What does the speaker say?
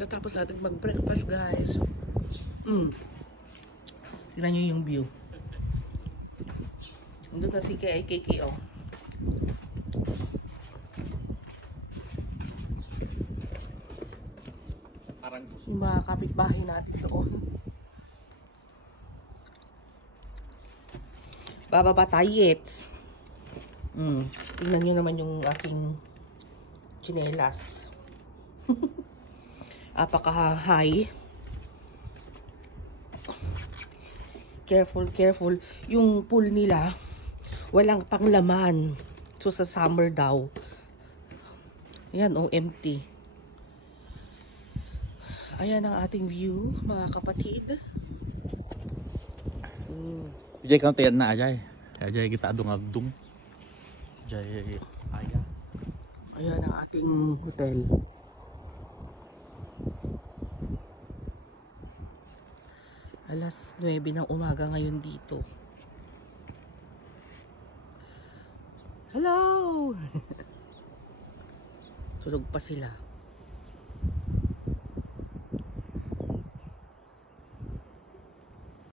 Natapos natin mag-breakfast, guys. Tignan nyo yung view. Doon na si KIKK, oh. Yung mga kapitbahay natin doon. Bababa tayets. Tingnan nyo naman yung aking chinelas. Apaka-high. Careful, careful. Yung pool nila, walang panglaman. So, sa summer daw. Ayan, oh, empty. Ayan ang ating view, mga kapatid. Jay kau tiyan na ajay. Ajay kita adung-adung. Jay ayah. Ayan ang ating hotel. Alas 9 ng umaga ngayon dito. Hello! Tulog pa sila.